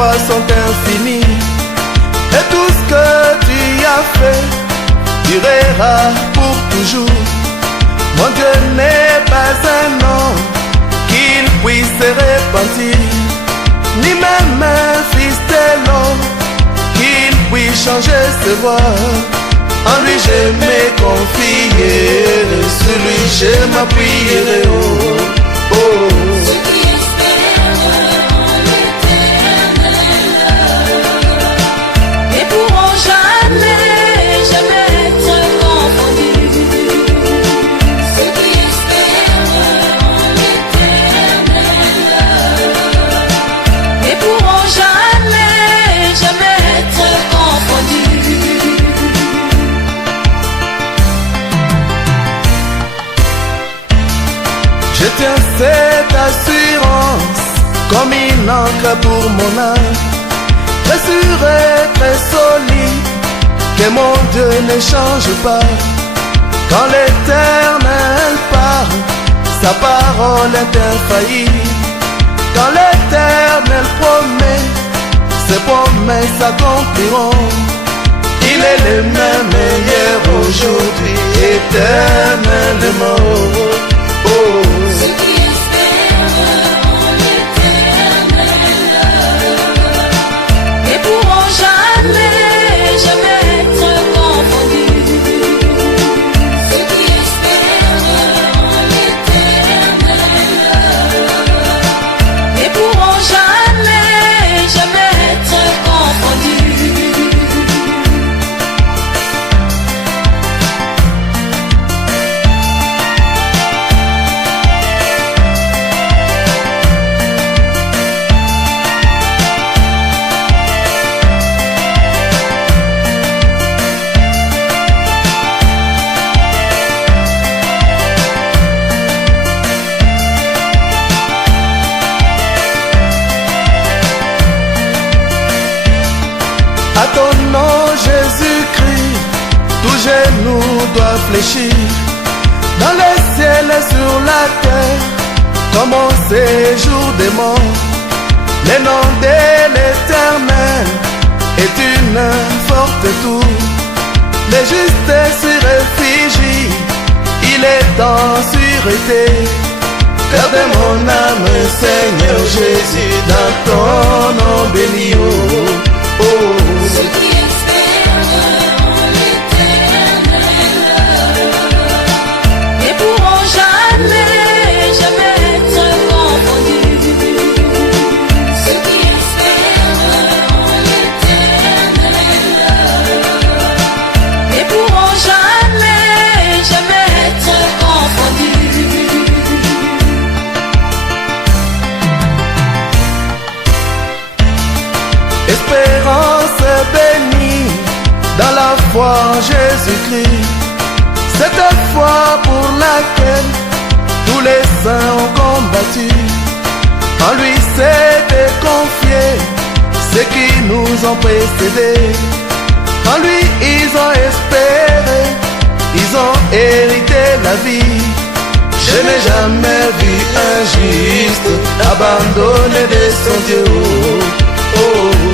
voies sont infinies, et tout ce que tu as fait durera pour toujours. Mon Dieu n'est pas un homme qu'il puisse se repentir, ni même un fils de l'homme qu'il puisse changer ses voies. En lui je me confierai, sur lui je m'appuierai. Oh, oh. Ceux qui espèrent en l'Éternel ne pourront jamais, jamais être confondus. Ceux qui espèrent en l'Éternel ne pourront jamais, jamais être confondus. Je tiens cette assurance comme une encre pour mon âme, très sûr et très solide, que mon Dieu ne change pas. Quand l'Éternel parle, sa parole est infaillible. Quand l'Éternel promet, ses promesses s'accompliront. Il est le même hier, aujourd'hui, éternellement. Oh. Ceux qui espèrent en l'Éternel ne pourront jamais, jamais être confondus. Ceux qui espèrent en l'Éternel ne pourront jamais, jamais être confondus. À ton nom Jésus-Christ, tout genou doit fléchir, dans le ciel et sur la terre, comme au séjour des morts. Le nom de l'Éternel est une forte tour. Les justes s'y réfugient, il est en sûreté. Garde mon âme, Seigneur Jésus, dans ton nom béni. Oh, oh. Ceux qui espèrent en l'Éternel ne pourront jamais, jamais être confondus. Ceux qui espèrent en l'Éternel ne pourront jamais, jamais être confondus. Espérance bénie dans la foi en Jésus-Christ, cette foi pour laquelle tous les saints ont combattu. En lui s'était confié ceux qui nous ont précédés. En lui ils ont espéré, ils ont hérité la vie. Je n'ai jamais vu un juste abandonné de son Dieu. Oh, oh.